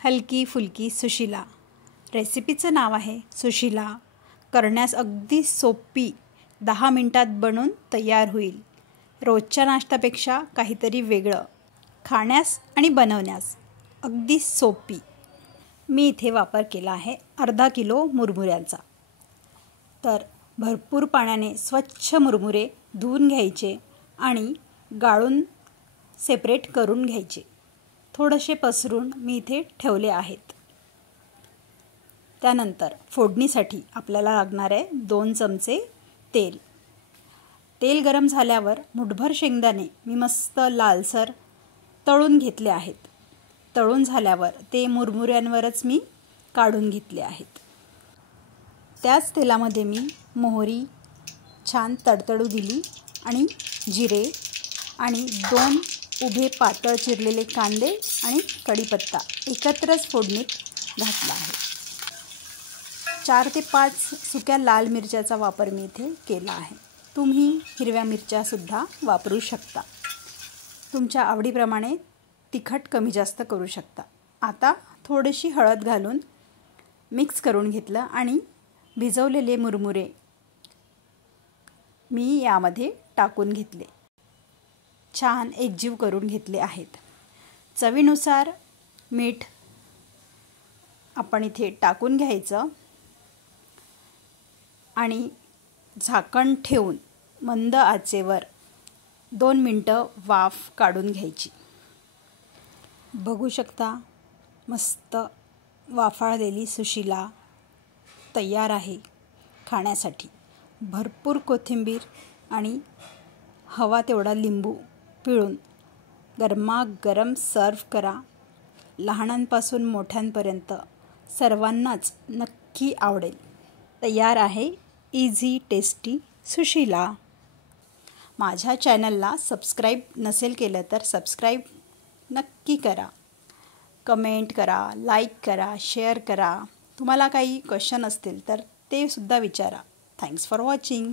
हलकी फुलकी सुशिला. रेसिपीचं नाव आहे सुशिला. करण्यास अगदी सोपी, 10 मिनिटात बनून तयार होईल. रोजच्या नाश्त्यापेक्षा काहीतरी वेगळं, खाण्यास आणि बनवण्यास अगदी सोपी. मी इथे वापर केला आहे अर्धा किलो मुरमुऱ्यांचा. तर भरपूर पाण्याने स्वच्छ मुरमुरे धुवून घ्यायचे आणि गाळून सेपरेट करून घ्यायचे. थोडेसे पसरून मी इथे ठेवले आहेत. त्यानंतर फोडणीसाठी आपल्याला लागणार आहे 2 चमचे तेल. तेल गरम झाल्यावर मुठभर शेंगदाणे मी मस्त लालसर तळून घेतले आहेत. तळून झाल्यावर ते मुरमुऱ्यांवरच मी काढून घेतले आहेत. त्याच तेलामध्ये मी मोहरी छान तडतडू दिली आणि जिरे आणि 2 उभे पातळ चिरलेले कांदे आणि कढीपत्ता एकत्रच फोडणीत घातला आहे. 4 ते 5 सुक्या लाल मिरच्याचा वापर मी इथे केला आहे. तुम्ही हिरव्या मिरच्यासुद्धा वापरू शकता. तुमच्या आवडीप्रमाणे तिखट कमी जास्त करू शकता. आता थोडीशी हळद घालून मिक्स करून घेतलं आणि भिजवलेले मुरमुरे मी यामध्ये टाकून घेतले. छान एकजीव करून घेतले आहेत. चवीनुसार मीठ आपण इथे टाकून घ्यायचं आणि झाकण ठेवून मंद आचेवर 2 मिनटं वाफ काढून घ्यायची. बघू शकता मस्त वाफाळलेली सुशिला तयार आहे खाण्यासाठी. भरपूर कोथिंबीर आणि हवा तेवढा लिंबू पिळून गरमागरम सर्व करा. लहानांपासून मोठ्यांपर्यंत सर्वांनाच नक्की आवडेल. तयार आहे इझी टेस्टी सुशिला. माझ्या चॅनलला सबस्क्राईब नसेल केलं तर सबस्क्राईब नक्की करा. कमेंट करा, लाईक करा, शेअर करा. तुम्हाला काही क्वेश्चन असतील तर ते सुद्धा विचारा. Thanks for watching.